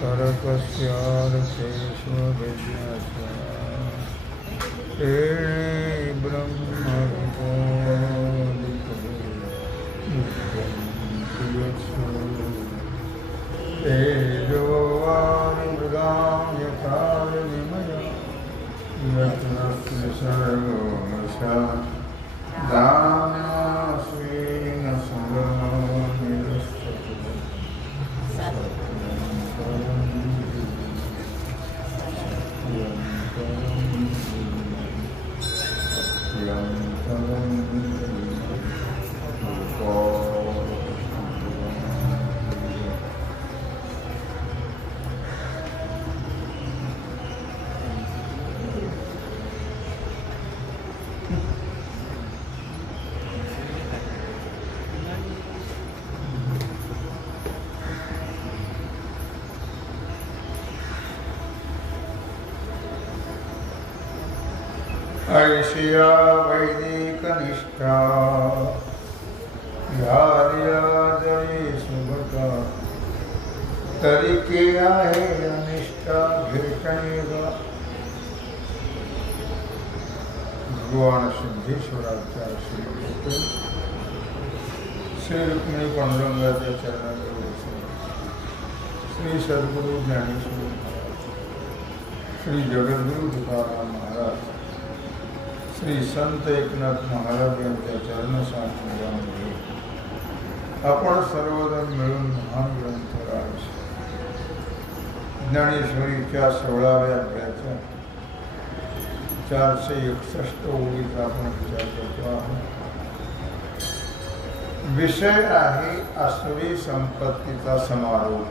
तरकस्यार्थेष्वभिज्ञस्य तेणे ब्रह्मविदोदितं तेजोवारिमृगां यथा विनिमय यत्नस्य सर्वमसा दानास्वेन संगमनिरस्तु ऐशिया वैदिक निष्ठा यार्यादये सुभका तरीके आहे अनिष्ठा भेटणेगा भगवान सिद्धेश्वराचा श्री रुक्मिणी पांडुरंगाच्या चरणाजवळ श्री सद्गुरु ज्ञानेश्वर महाराज, श्री जगद्गुरु तुकाराम महाराज, श्री संत एकनाथ महाराज यांच्या चरणसान्निध्यामध्ये आपण सर्वजण मिळून महान ग्रंथराज ज्ञानेश्वरीच्या 16व्या अध्यायाच्या 461 ओळीचा आपण विचार करतो आहोत. विषय आहे आसुरी संपत्तीचा समारोप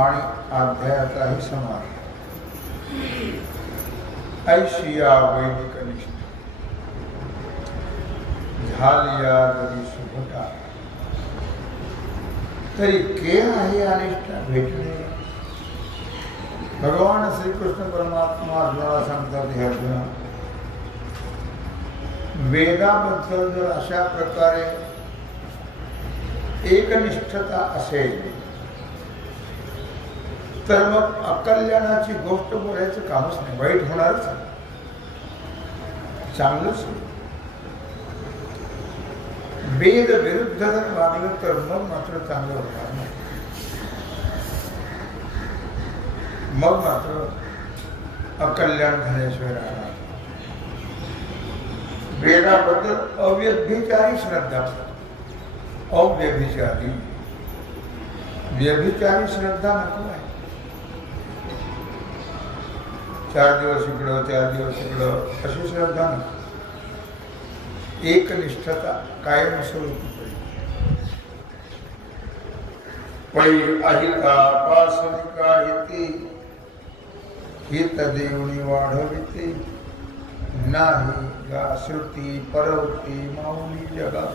आणि अध्यायाचाही समारोप. ऐशिया वैदिक निष्ठा झालिया जरी सुभटा तरी के आहे अनिष्ठा भेटणे. भगवान श्रीकृष्ण परमात्मा अर्जुनाला सांगतात, हे अर्जुना, वेदाबद्दल जर अशा प्रकारे एकनिष्ठता असेल तर मग अकल्याणाची गोष्ट बोलायचं कामच नाही. वाईट होणारच, चांगलंच. वेद विरुद्ध जर वागलं तर मग मात्र चांगलं होणार नाही. मग मात्र अकल्याण झाल्याशिवाय राहणार. वेदाबद्दल अव्यभिचारी श्रद्धा, अव्यभिचारी व्यभिचारी श्रद्धा नको आहे. 4 दिवस इकडं 4 दिवस इकडं अशी श्रद्धा नाही. एकनिष्ठता कायम स्वरूपी पै अहिता पासनिका येते हित देवणी वाढविते नाही गा श्रुती परवती माऊली जगा.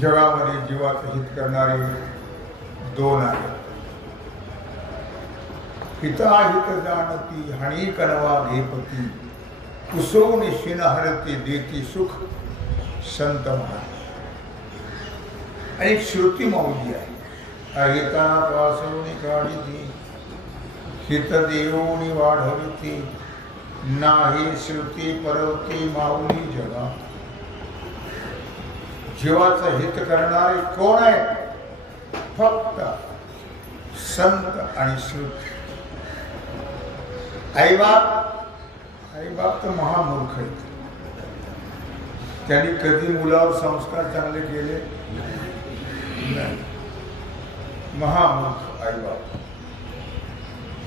जगामध्ये जीवाचं हित करणारे 2 आहेत. हिताहित जाणती हाणी कणवा घेपती कुसोनी शिनहरती देती सुख संत महाराज. आणि श्रुती माऊली आहे. अहिता पासवणी काढिती हित देवणी वाढविती नाही श्रुती परवती माऊली जगा. जीवाचं हित करणारे कोण आहे? फक्त संत आणि श्रुती. आईबाप तर महामूर्ख आहेत. त्यांनी कधी मुलावर संस्कार चांगले केले नाही. महामूर्ख आईबाप.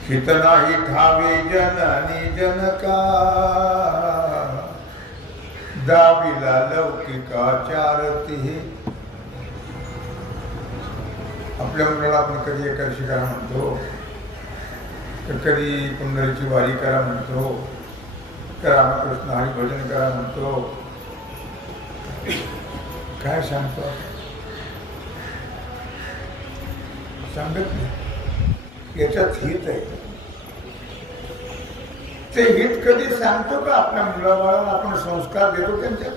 हित नाही ठावे जननी जनका दाविला लौकिकाचारती. आपल्या मुलाला आपण कधी एकादशी करा म्हणतो, तर कधी पंढरीची वारी करा म्हणतो, तर रामकृष्ण हरी भजन करा म्हणतो. काय सांगतो? सांगत नाही. याच्यात हित आहे. ते हित कधी सांगतो का? आपल्या मुलाबाळाला आपण संस्कार देतो त्यांच्यात?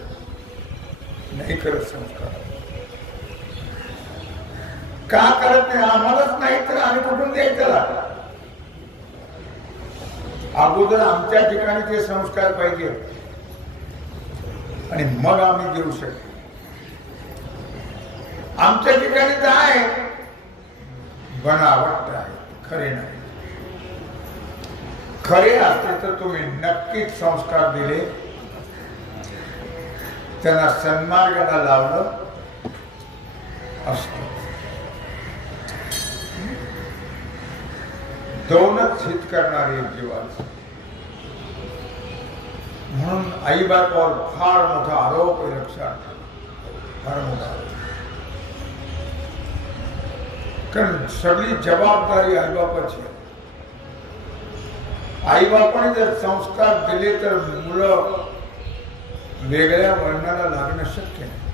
नाही करत संस्कार. का करत नाही? आम्हालाच नाही तर आम्ही कुठून द्यायचं? अगोदर आमच्या ठिकाणी ते संस्कार पाहिजे आणि मग आम्ही देऊ शकतो. आमच्या ठिकाणी तर आहे, बनावट आहे, खरे नाही. खरे असते तर तुम्ही नक्कीच संस्कार दिले, त्यांना सन्मार्गाला लावलं असतं. दोनच हित करणारे जीवाचं. म्हणून आई बापावर फार मोठा आरोप आहे, लक्षात, फार मोठा. कारण सगळी जबाबदारी आई बापाची. आई बापाने जर संस्कार दिले तर मुलं वेगळ्या वर्णाला लागणं शक्य नाही.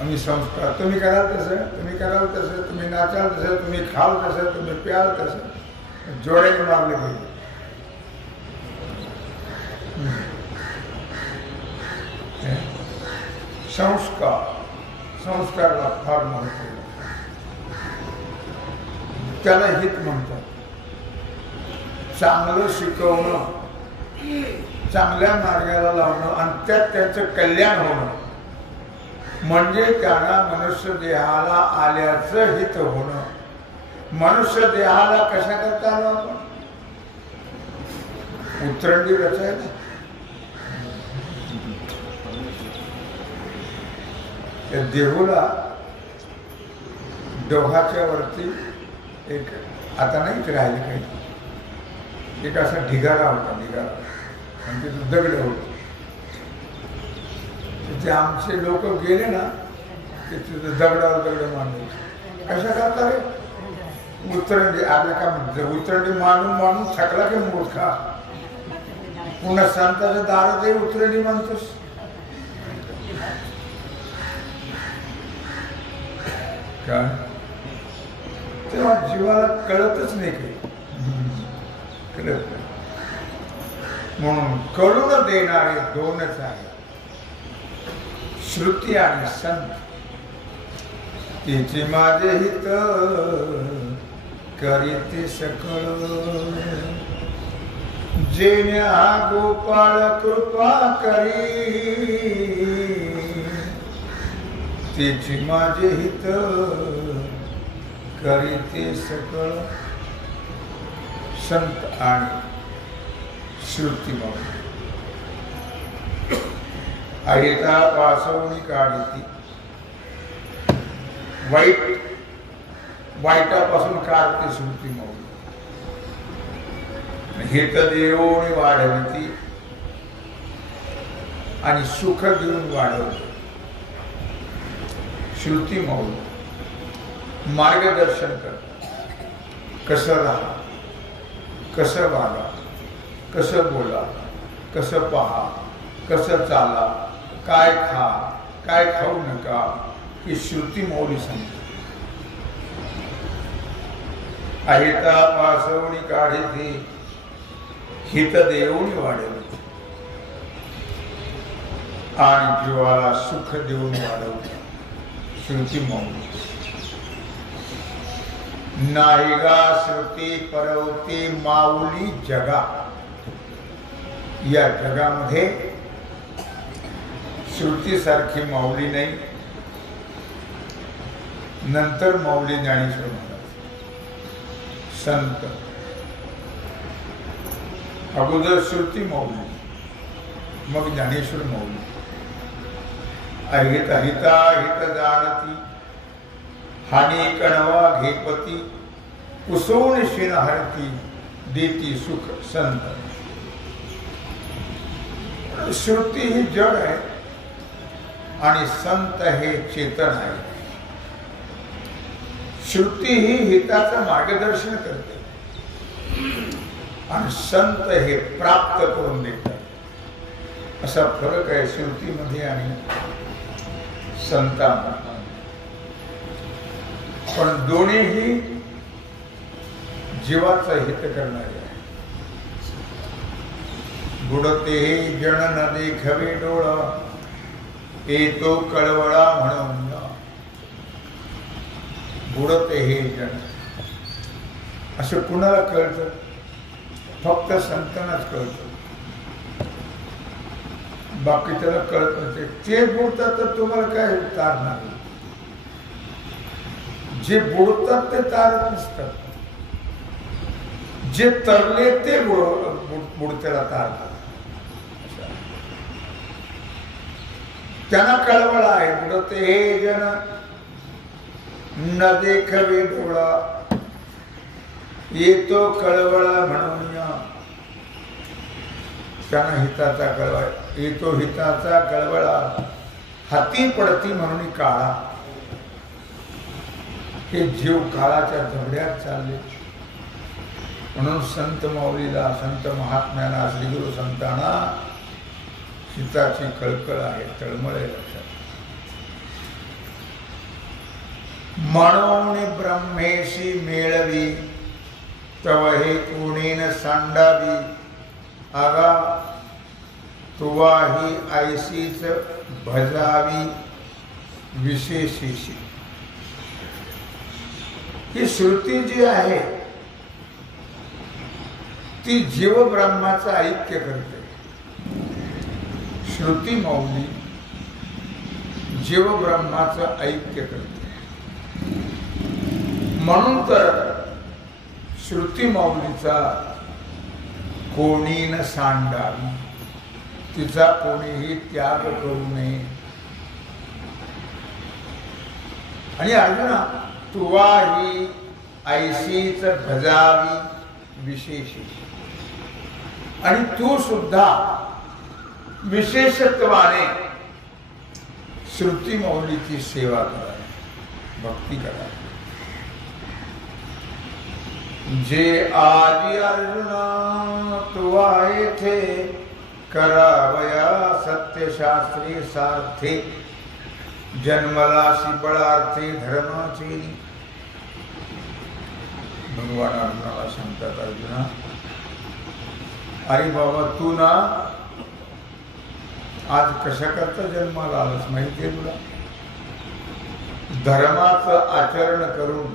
आम्ही संस्कार, तुम्ही कराल तसं, तुम्ही कराल तसं, तुम्ही नाचाल तसं, तुम्ही खाल तसं, तुम्ही प्याल तसं, जोड्याने मारले पाहिजे. संस्कारला फार महत्व. त्याला हित म्हणतात. चांगलं शिकवणं, चांगल्या मार्गाला लावणं आणि त्यात त्यांचं कल्याण होणं म्हणजे त्यांना मनुष्य देहाला आल्याचं हित होणं. मनुष्य देहाला कशा करता आलो आपण? उतरंडी रचायला. त्या देहूला डोहाच्या वरती एक, आता नाहीच राहिले काही, एक असा ढिगारा होता, ढिगारा, आणि तिथं दगड होते. तिथे आमचे लोक गेले ना, तिथे दगडावर दगड मांडले. कशा करता रे? उतरंडी. आपल्या काय म्हणते, उतरंडी मांडून मांडून थकला की मूर्खा. पुन्हा संताच्या दारातही उतरंडी मानतोस. काय तेव्हा जीवाला कळतच नाही काही, कळत नाही. म्हणून कळून देणारे दोनच आहे, श्रुती आणि संत. तिची माझे हित करीते सकळ, जेण्या गोपाळ कृपा करी. तिची माझे हित करीते सकळ, संत आणि श्रुती. मग अहिता पासवणी काढती. वाईटापासून काढते श्रुती मौली. हित देऊन वाढवती आणि सुख देऊन वाढवते श्रुती मौली. मार्गदर्शन कर, कसं राहा, कसं वागा, कसं बोला, कसं पहा, कसं चाला, काय खा, काय खाऊ नका, ही श्रुती मौली सांगते. अहिता पासवणी काढीती, हित देऊन वाढवते आणि जीवाला सुख देऊन वाढवते श्रुती मौली. नाही गा श्रुती परवती माऊली जगा. या जगामध्ये श्रुती सारखी माऊली नाही. नंतर माऊली ज्ञानेश्वर महाराज संत. अगोदर श्रुती माऊली, मग ज्ञानेश्वर माऊली. अहित अहिता हित जाणती, हानी कणवा घेपती, उसवून शिन हरती, देती सुख संत. श्रुती ही जड आहे आणि संत हे चेतन आहे. श्रुती ही हिताचं मार्गदर्शन करते आणि संत हे प्राप्त करून देतात. असा फरक आहे श्रुतीमध्ये आणि संतांमध्ये. पण दोन्हीही जीवाचं हित करणारे आहे. बुडते जन न देखवे डोळा, येतो कळवळा म्हणून. बुडते हे जन. असं कुणाला कळतं? फक्त संतांनाच कळतं, बाकी त्याला कळत नसते. ते बुडतात तर तुम्हाला काय तारणार? जे बुडतात ते तारत नसतात, जे तरले ते बुडत्याला तारतात. त्यांना कळवळ आहे. बुडते हे जन न देखवे डोळा, येतो कळवळा म्हणून. त्यांना हिताचा कळवळा येतो, हिताचा कळवळा हाती पडती म्हणून काळा. हे जीव काळाच्या झगड्यात चालले. म्हणून संत माऊलीला, संत महात्म्याला, श्रीगुरु संतांना हिताची कळकळ आहे, तळमळ आहे. लक्षात. म्हणून ब्रह्मेशी मेळवी, तव हे कोणीन सांडावी. आगा तुवा ही ऐसीच भजावी विशेषेशी. ही श्रुती जी आहे ती जीव ब्रह्माचं ऐक्य करते. श्रुती माऊली जीव ब्रह्माचं ऐक्य करते. म्हणून तर श्रुती माऊलीचा कोणी न सांडावी, तिचा कोणीही त्याग करू नये. आणि अर्जुना तुवा ही ऐशीच भजावी विशेषी. आणि तू सुद्धा विशेषत्वाने श्रुती माऊलीची सेवा करा, भक्ती करा. जे आदि अर्जुना तुवा येथे करावया सत्यशास्त्री सार्थे. जन्मलाशी बळार्थे धर्माचे. भगवान अर्जुनाला सांगतात, अर्जुना अरे बाबा तू ना आज कशा करता जन्माला आलास माहिती आहे तुला? धर्माचं आचरण करून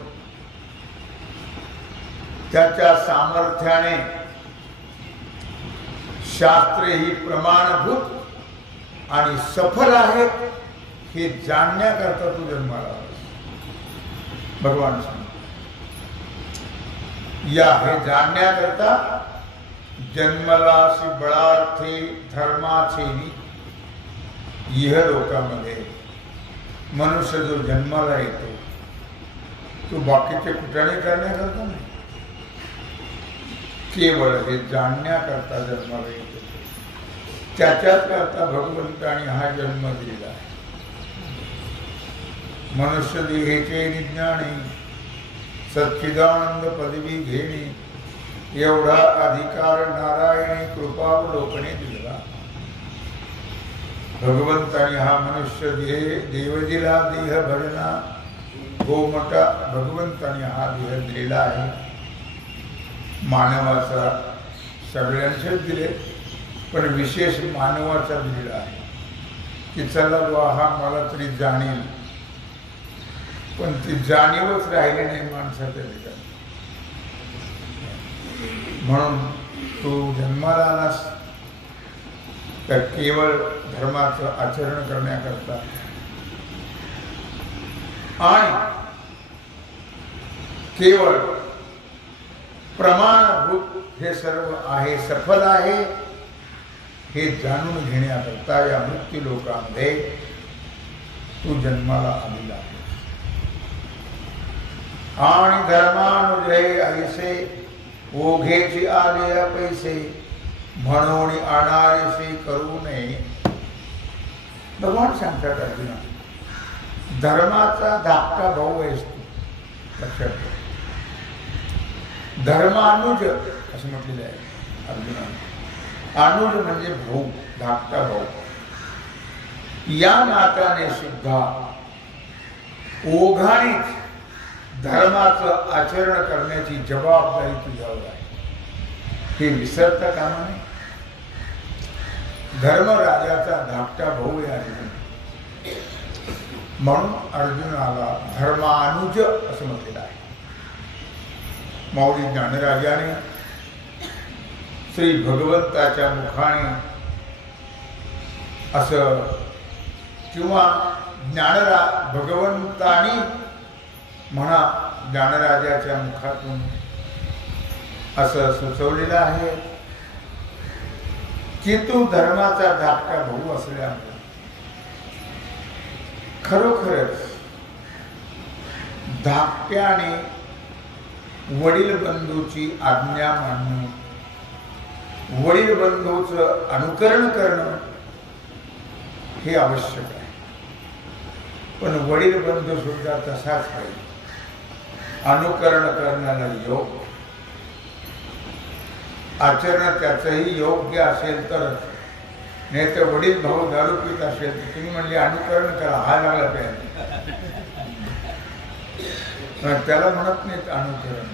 त्याच्या सामर्थ्याने शास्त्रे ही प्रमाणभूत आणि सफल आहेत हे जाणण्याकरता तू जन्माला आलास. भगवान सांग या हे जाणण्याकरता जन्मलासी बळार्थे धर्माचे. इह लोकामध्ये मनुष्य जो जन्माला येतो तो बाकीचे कुठे करण्याकरता नाही, केवळ हे जाणण्याकरता जन्माला येतो. त्याच्याच करता भगवंताने हा जन्म दिला आहे. मनुष्य देहेचे विज्ञाने सच्चिदानंद पदवी घेणे एवढा अधिकार नारायणी कृपावलोकने दिला. भगवंताने हा मनुष्य देव दिला. देह भजना गोमटा भगवंताने हा देह दिलेला आहे. मानवाचा सगळ्यांचेच दिले, पण विशेष मानवाचा दिलेला आहे की चला बुवा हा मला तरी जाणील. पण ती जाणीवच राहिली नाही माणसाच्या ठिकाणी. म्हणून तू जन्माला आलास तर केवळ धर्माचं आचरण करण्याकरता आणि केवळ प्रमाणभूत हे सर्व आहे, सफल आहे हे जाणून घेण्याकरता या मृत्यू लोकांमध्ये तू जन्माला आलेला आहे. आणि धर्मानुजय ऐसे ओघेची आले पैसे म्हणून आणारेसे करू नये. भगवान सांगतात अर्जुना धर्माचा धाकटा भाऊ आहेस तू. लक्षात ठेव. धर्मानुज असं म्हटलेलं आहे अर्जुनाने. अनुज म्हणजे भाऊ, धाकटा भाऊ. या नात्याने सुद्धा ओघानेच धर्माचं आचरण करण्याची जबाबदारी तुझ्यावर आहे. हे विसरता कामा नये. धर्मराजाचा धाकटा भाऊ आहे अर्जुन. म्हणून अर्जुनाला धर्मानुज असं म्हटलेलं आहे. माऊली ज्ञानराजाने श्री भगवंताच्या मुखाने असं किंवा भगवंतानी म्हणा ज्ञानराजाच्या मुखातून असं सुचवलेलं आहे की तू धर्माचा धाकटा भाऊ असल्यामुळे खरोखरच धाकट्याने वडील बंधूची आज्ञा मानणं, वडील बंधूचं अनुकरण करणं हे आवश्यक आहे. पण वडील बंधू सुद्धा तसाच पाहिजे, अनुकरण करण्याला योग, आचरण त्याचंही योग्य असेल तर. नाही तर वडील भाऊ दारू पित असेल तर तुम्ही म्हणले अनुकरण करा, हा लागला पाहिजे, त्याला म्हणत नाहीत अनुकरण.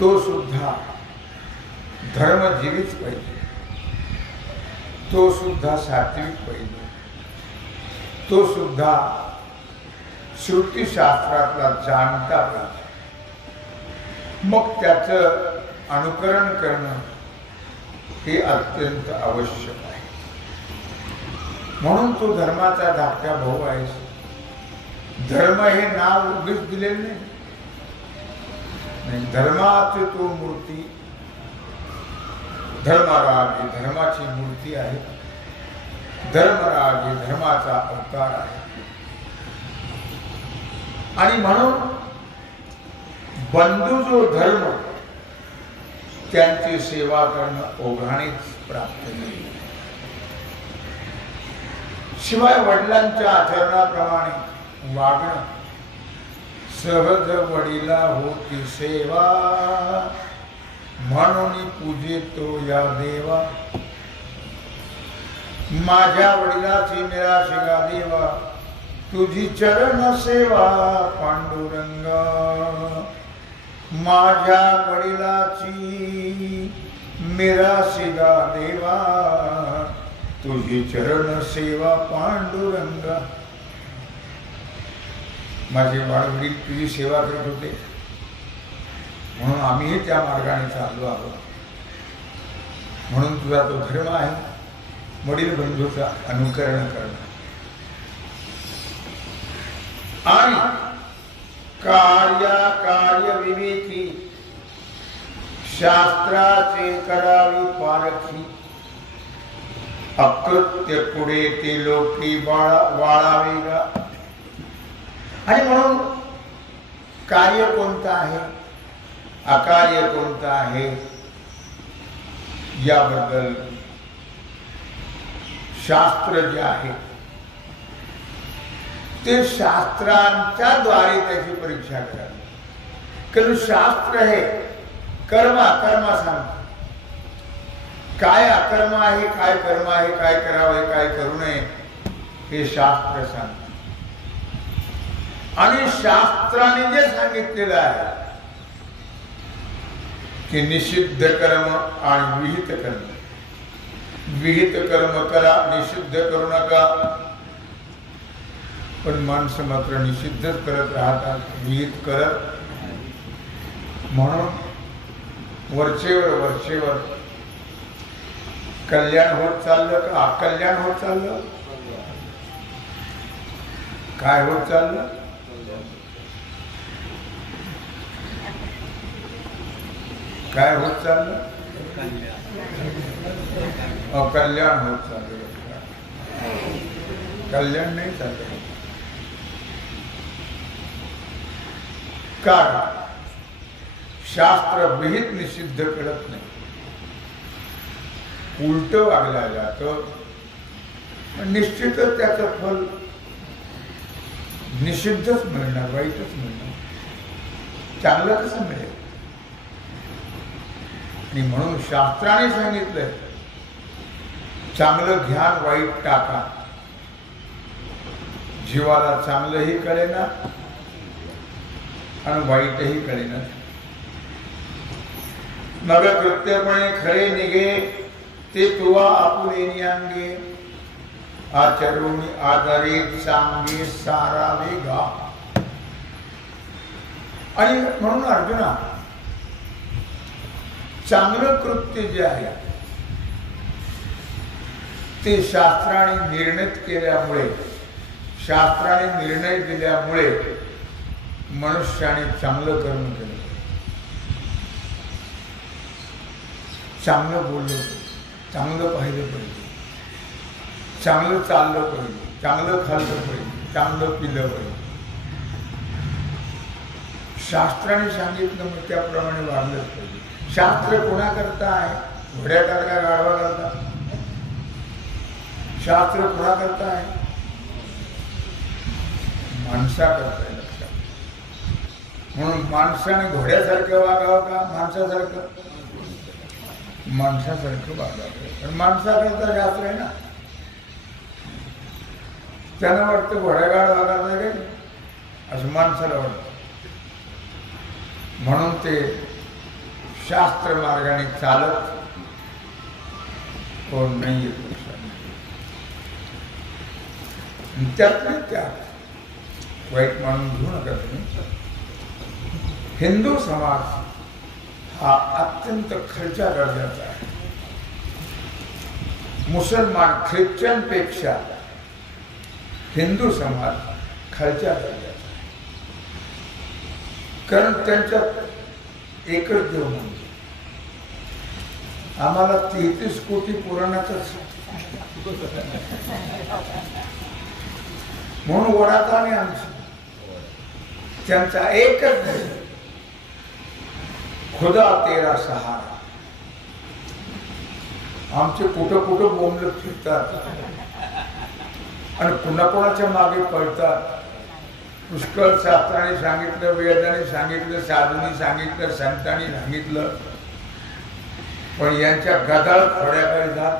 तो सुद्धा धर्मजीवीच पाहिजे, तो सुद्धा सात्विक पाहिजे, तो सुद्धा श्रुतीशास्त्रातला जाणता पाहिजे. मग त्याचं अनुकरण करणं हे अत्यंत आवश्यक आहे. म्हणून तू धर्माचा धाकटा भाऊ आहेस. धर्म हे नाव उगीच दिलेलं नाही. धर्माची तू मूर्ती, धर्मराज ही धर्माची मूर्ती आहे. धर्मराज ही धर्माचा अवतार आहे. आणि म्हणून बंधू जो धर्म त्यांची सेवा करणं ओघाणीच प्राप्त नाही. शिवाय वडिलांच्या आचरणाप्रमाणे वागणं, सहज वडिला होती सेवा, म्हणून पूजितो या देवा. माझ्या वडिलाची निराशिगा देवा, तुझी चरण सेवा पांडुरंग. माझ्या वडिलाची निराशिगा देवा, तुझी चरण सेवा पांडुरंग. माझे वडील तुझी सेवा करत होते म्हणून आम्हीही त्या मार्गाने चाललो आहोत. म्हणून तुझा तो धर्म आहे वडील बंधूचं अनुकरण करणं. आणि कार्य विवेकी शास्त्राचे करावी पारखी. अकृत्य पुढे ते लोकी वाळावे गा. आणि म्हणून कार्य कोणतं आहे, अकार्य कोणतं आहे याबद्दल शास्त्र जे आहे ते शास्त्रांच्या द्वारे त्याची परीक्षा करावी. कारण शास्त्र हे कर्म अकर्म सांगतं. काय अकर्म आहे, काय कर्म आहे, काय करावे, काय करू नये हे शास्त्र सांगतं. आणि शास्त्राने जे सांगितलेलं आहे की निषिद्ध कर्म आणि विहित कर्म. विहित कर्म करा, निषिद्ध करू नका. पण माणसं मात्र निषिद्धच करत राहतात, विहित करत. म्हणून वरचेवर कल्याण होत चाललं का अकल्याण होत चाललं? काय होत चाललं? काय होत चाललं? अकल्याण होत चाललं. कल्याण नाही चाललं. कारण शास्त्र विहित निषिद्ध करत नाही, उलट वागला जातं. निश्चितच त्याचं फल निषिद्धच मिळणार, वाईटच मिळणार. चांगलं कसं मिळेल? आणि म्हणून शास्त्राने सांगितलंय चांगलं घ्या, वाईट टाका. जीवाला चांगलंही कळेना आणि वाईटही कळेना. नग कृत्यपणे खरे निघे ते तुवा आपुले अंगे. आचरून आदरे चांगले सारावे गा. आणि म्हणून अर्जुना, चांगलं कृत्य जे आहे ते शास्त्राने निर्णय केल्यामुळे, शास्त्राने निर्णय दिल्यामुळे मनुष्याने चांगलं कर्म केलं, चांगलं बोललं, चांगलं पाहिलं पाहिजे, चांगलं चाललं पाहिजे, चांगलं खाल्लं पाहिजे, चांगलं पिलं पाहिजे. शास्त्राने सांगितलं मग त्याप्रमाणे वाढलंच पाहिजे. शास्त्र कोणाकरता आहे? घोड्याकरता, गाढवा करता? शास्त्र कोणाकरता आहे? माणसाकरता आहे. लक्षात. म्हणून माणसाने घोड्यासारखं वागावं का माणसासारखं? माणसासारखं वागावं. पण माणसाकरता शास्त्र आहे ना. त्यांना वाटतं घोड्यागाड वागायचं आहे काय असं माणसाला वाटतं. म्हणून ते शास्त्र मार्गाने चालत कोण नाही येत. त्यातले त्यात वाईट मानून घेऊ नका तुम्ही. हिंदू समाज हा अत्यंत खालच्या दर्जाचा आहे. मुसलमान ख्रिश्चनपेक्षा हिंदू समाज खालच्या दर्जाचा आहे. कारण त्यांच्यात एकच देव म्हणजे. आम्हाला 33 कोटी पुराणाचाच म्हणून वडाता आणि आमची त्यांचा एकच देव, खुदा तेरा सहारा. आमचे कुठं कुठं बोंबलत फिरतात आणि पुन्हा कोणाच्या मागे पळतात. पुष्कळ शास्त्राने सांगितलं, वेदाने सांगितलं, साधूंनी सांगितलं, संतांनी सांगितलं, पण यांच्या गदाळ खोड्याकडे जात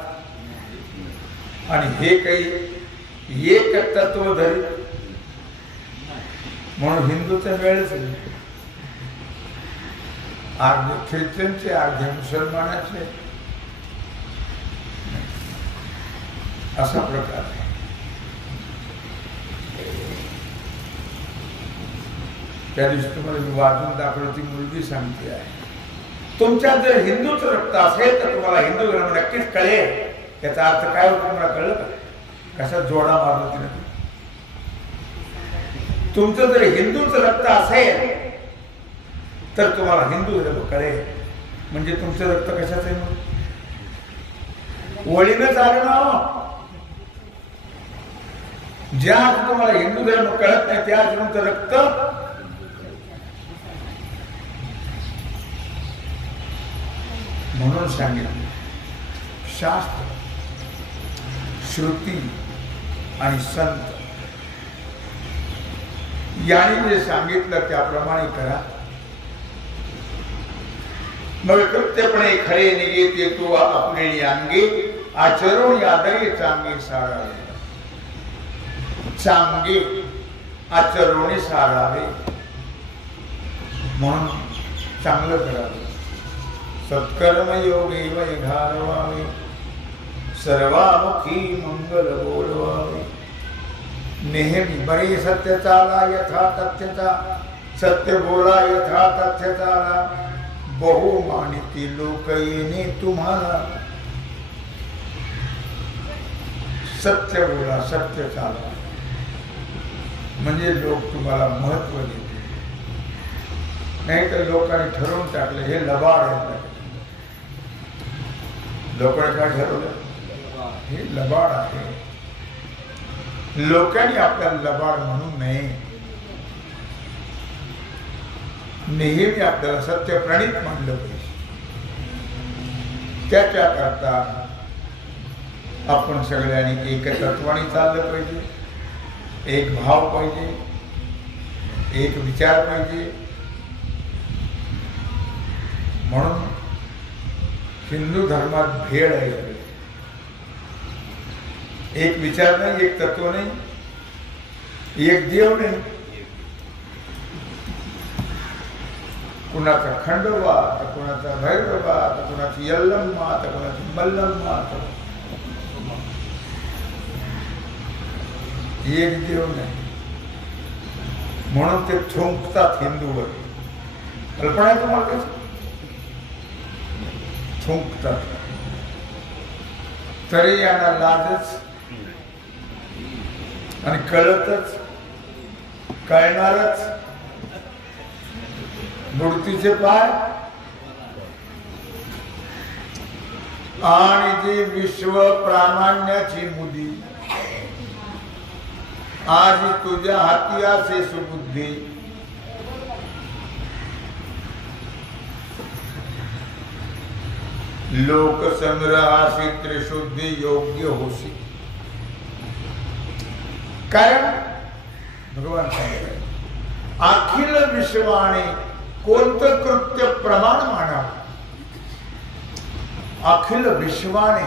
आणि हे काही एक तत्व धरी. म्हणून हिंदूचा वेळच नाही. अर्धे ख्रिश्चनचे, अर्धे मुसलमानाचे, असा प्रकार आहे. त्या दिवशी तुम्हाला मी वाचून दाखवलं, ती मुलगी सांगते आहे, तुमच्यात जर हिंदूचं रक्त असेल तर तुम्हाला हिंदू धर्म नक्कीच कळेल. याचा अर्थ काय होतो तुम्हाला कळलं का? कसा जोडा मारला तिने. तुमचं जर हिंदूचं रक्त असेल तर तुम्हाला हिंदू धर्म कळेल. म्हणजे तुमचं रक्त कशाचं आहे? मग वळीनच आलं ना. ज्या तुम्हाला हिंदू धर्म कळत नाही त्या तुमचं रक्त म्हणून सांगितलं. शास्त्र, श्रुती आणि संत यांनी जे सांगितलं त्याप्रमाणे करा. मग कृत्यपणे खरे निघे तो आपले अंगे आचरण यादरी चांगे सारावे. चांगे आचरणे सारावे म्हणून चांगलं करावे. सत्कर्म योगे वै घालवावे. सर्वामुखी मंगल बोलवावे. नेहमी बरे सत्य चाला यथा तथ्यचा. सत्य बोला यथा तथ्य चाला. बहुमानिती लोक येणे तुम्हाला. सत्य बोला, सत्य चाला म्हणजे लोक तुम्हाला महत्व देतील. नाही तर लोकांनी ठरवून टाकलं हे लबाड आहे. लोकांनी काय ठरवलं? हे लबाड आहे. लोकांनी आपल्याला लबाड म्हणू नये. नेहमी आपल्याला सत्य प्रणित मानलं पाहिजे. त्याच्याकरता आपण सगळ्यांनी एकतत्वाने चाललं पाहिजे. एक भाव पाहिजे, एक विचार पाहिजे. म्हणून हिंदू धर्मात भेळ आहे. एक विचार नाही, एक तत्व नाही, एक देव नाही. कुणाचा खंडोबा तर कुणाचा भैरवा तर कुणाची यल्लम्मा तर कुणाची मल्लम्मा. एक देव नाही, म्हणून ते थुंकतात हिंदूवर. कल्पना आहे तुम्हाला त्याची? थुंकतात. तरी यांना लाजच आणि कळतच, कळणारच. मूर्तीचे पाय आणि जी विश्व प्रामाण्याची मुदी, आज तुझ्या हाती असे सुबुद्धी. लोकसंग्रहाशी त्रिशुद्धी योग्य होशी. कारण भगवान सांगतात, अखिल विश्वाने कोणतं कृत्य प्रमाण मानावं. अखिल विश्वाने,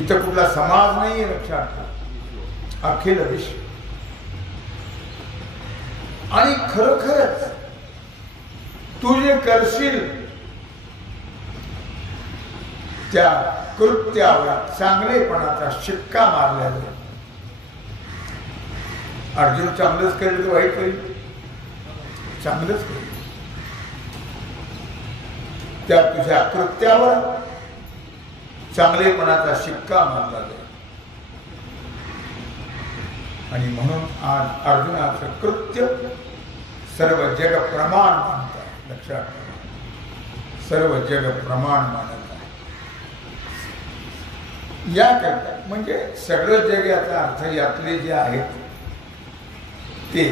इथं कुठला समाज नाही लक्षात ठेवा. अखिल विश्व. आणि खरोखरच तू जे करशील त्या कृत्यावर चांगलेपणाचा शिक्का मारला जाईल. अर्जुन चांगलंच करेल तर वाईट करेल? चांगलंच करेल. त्या तुझ्या कृत्यावर चांगलेपणाचा शिक्का मारला जाईल. आणि म्हणून आज अर्जुनाचं कृत्य सर्व जग प्रमाण मानतात. लक्षात ठेवा, सर्व जग प्रमाण मानत आहे. याकरता म्हणजे सगळं जग, याचा अर्थ यातले जे आहेत ते,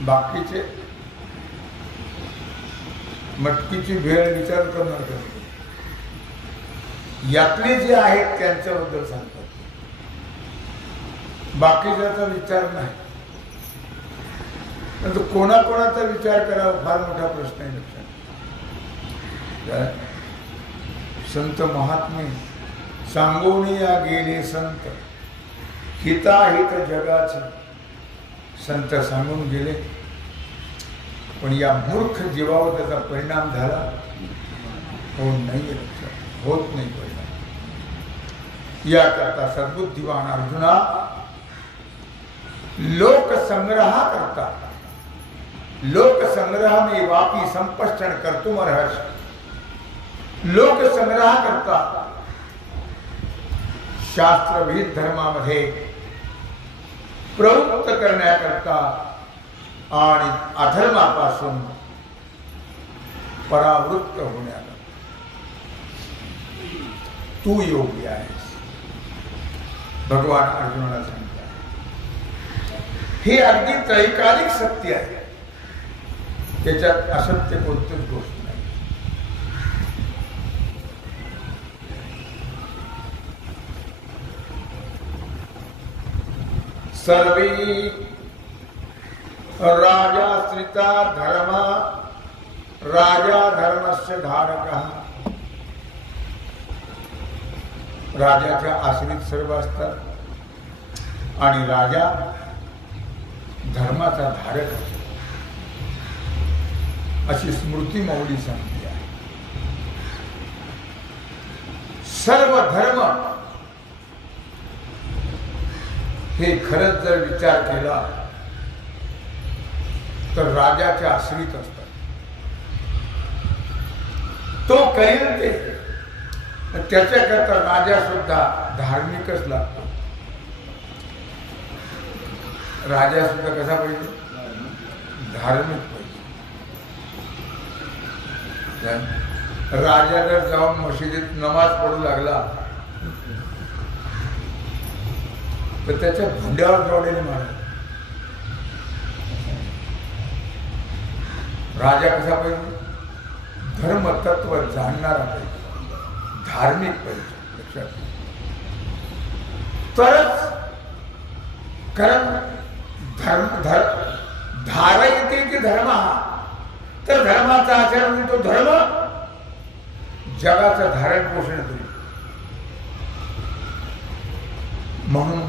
बाकीचे मटकीची भेळ विचार करणार का? यातले जे आहेत त्यांच्याबद्दल सांगतात, बाकीच्याचा विचार नाही. परंतु कोणाकोणाचा विचार करावा फार मोठा प्रश्न आहे. लक्षात, संत महात्मे सांगोनिया गेले संत, हिताहित जगाचे. संत सांगून गेले, पण या मूर्ख जीवावर त्याचा परिणाम झाला होत नाही. लक्षात, होत नाही परिणाम. याकरता सद्बुद्धिवान अर्जुना, लोकसंग्रह करता, लोकसंग्रह में वापी संपष्टन कर्तुमर्हसि. लोकसंग्रह करता शास्त्रविहित धर्मामध्ये प्रवृत्त करण्याकरता आणि अधर्मापासून परावृत्त होण्याकरता तू योग्य आहेस. भगवान अर्जुनाला सांगतात, हे अगदी त्रैकालिक सत्य आहे. त्याच्यात असत्य कोणतीच गोष्ट नाही. सर्वे राजाश्रिता धर्म, राजा धर्मस्य धारकः. राजाच्या आश्रित सर्व असतात आणि राजा धर्माचा धारक असतो, अशी स्मृती मौली सांगते आहे. सर्व धर्म हे खरंच जर विचार केला तर राजाच्या आश्रित असतात. तो करेल ते, त्याच्याकरता राजा सुद्धा धार्मिकच लागतो. राजा सुद्धा कसा पाहिजे? धार्मिक पाहिजे. राजा जर जाऊन मशिदीत नमाज पडू लागला तर त्याच्या भुंड्यावर जोडीने मारला. राजा कसा पाहिजे? धर्म तत्व जाणणारा पाहिजे, धार्मिक पाहिजे. लक्षात, तरच. कारण धारा येते की धर्म, तर धर्माचा आचरण म्हणजे तो धर्म जगाचं धारण पोषण करेल. म्हणून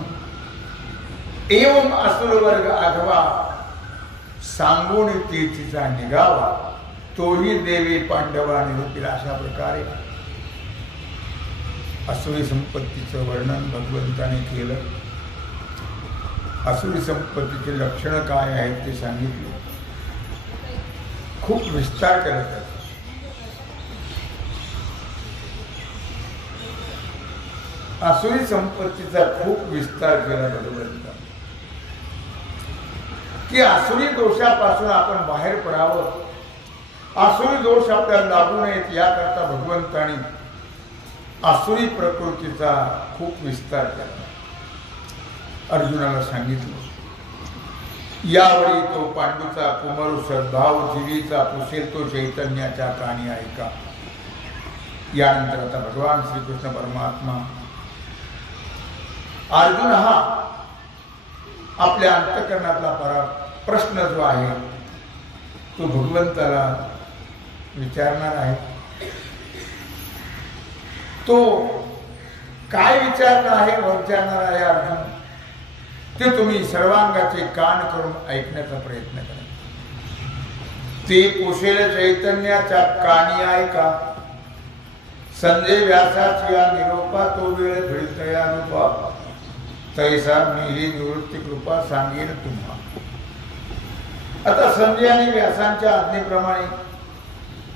एवम असुर वर्ग अथवा सांगून तीर्थीचा निघावा, तोही देवी पांडवा निरूपिला. अशा प्रकारे आसुरी संपत्तीचं वर्णन भगवंताने केलं. आसुरी संपत्तीचे लक्षण काय आहेत ते सांगितले. खूप विस्तार केला त्याचा. आसुरी संपत्तीचा खूप विस्तार केला भगवंता की आसुरी दोषापासून आपण बाहेर पडावं, आसुरी दोष आपल्याला लागू नयेत याकरता भगवंताने आसुरी प्रकृतीचा खूप विस्तार केला. अर्जुनाला सांगितलं. यावेळी तो पांडूचा कुमरू सद्भाव जीवीचा पुसेल तो चैतन्याच्या कानी ऐका. यानंतर आता भगवान श्रीकृष्ण परमात्मा अर्जुन हा आपल्या अंतःकरणातला प्रश्न जो आहे तो भगवंताला विचारणार आहे. तो काय विचारणार आहे अर्जुन ते तुम्ही सर्वांगाचे कान करून ऐकण्याचा प्रयत्न करा. ते पुसेल चैतन्याच्या कानी ऐका. संजय व्यासाची या निरोपा तो वेळ घडतया रूपा तैसा मिली निवृत्ती कृपा सांगेन तुम्हा. आता संजय आणि व्यासांच्या आज्ञेप्रमाणे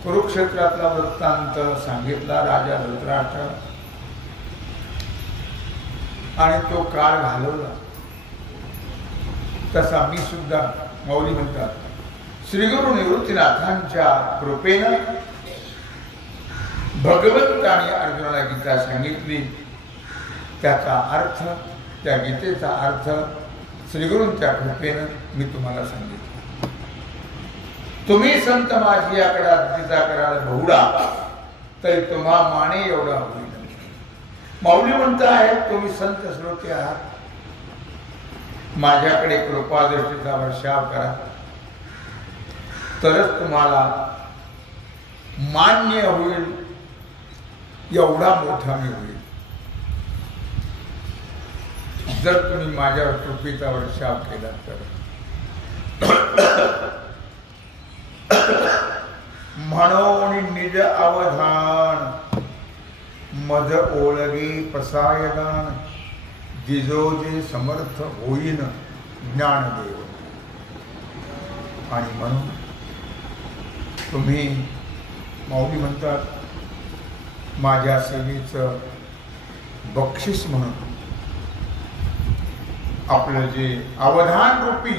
कुरुक्षेत्रातला वृत्तांत सांगितला राजा धृतराष्ट्र आणि तो काळ घालवला. तसा मी सुद्धा मौली म्हणतात श्रीगुरु निवृत्तीनाथांच्या कृपेनं भगवंताने अर्जुनाला गीता सांगितली. त्याचा अर्थ, त्या गीतेचा अर्थ श्रीगुरूंच्या कृपेनं मी तुम्हाला सांगितलं. तुम्ही संत माझी याकडे गीता कराल बहुडा तरी तुम्हा माने एवढा होईल. माऊली म्हणता आहेत तुम्ही संत श्रोते आहात, माझ्याकडे कृपादृष्टीचा वर्षाव करा तरच तुम्हाला मान्य होईल एवढा मोठा मी होईल. जर तुम्ही माझ्यावर कृपेचा वर्षाव केला तर. म्हणून निज अवधान मज ओळगे पसायदान जिजोजे समर्थ होईन ज्ञानदेव. आणि म्हणून तुम्ही माऊली म्हणतात माझ्या सेवेचं बक्षीस म्हणून आपलं जे अवधान रूपी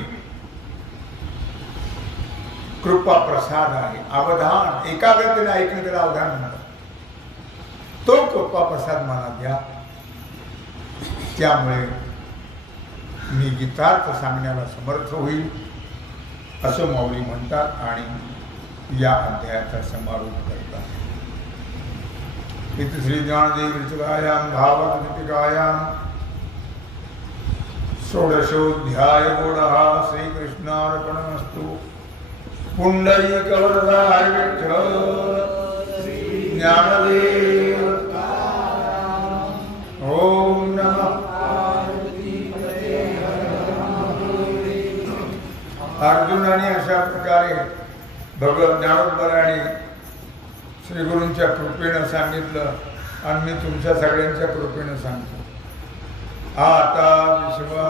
कृपा प्रसाद आहे, अवधान एकाग्रतेने ऐकणं त्याला अवधान म्हणतात, तो कृपा प्रसाद मला द्या. त्यामुळे मी गीतार्थ सांगण्याला समर्थ होईल असं माऊली म्हणतात आणि या अध्यायाचा समारोप करतात. इति श्री ज्ञानदेव विचलायाम भावक दीपिकायाम षोडशोऽध्याय गुणः श्रीकृष्णार्पणमस्तु. पुंडरीकवरदाय विठ्ठल ज्ञानदेव. ओम नमः. अर्जुनाने अशा प्रकारे भगवत ज्ञानोबराने श्रीगुरूंच्या कृपेनं सांगितलं आणि मी तुमच्या सगळ्यांच्या कृपेनं सांगतो. आता विश्वा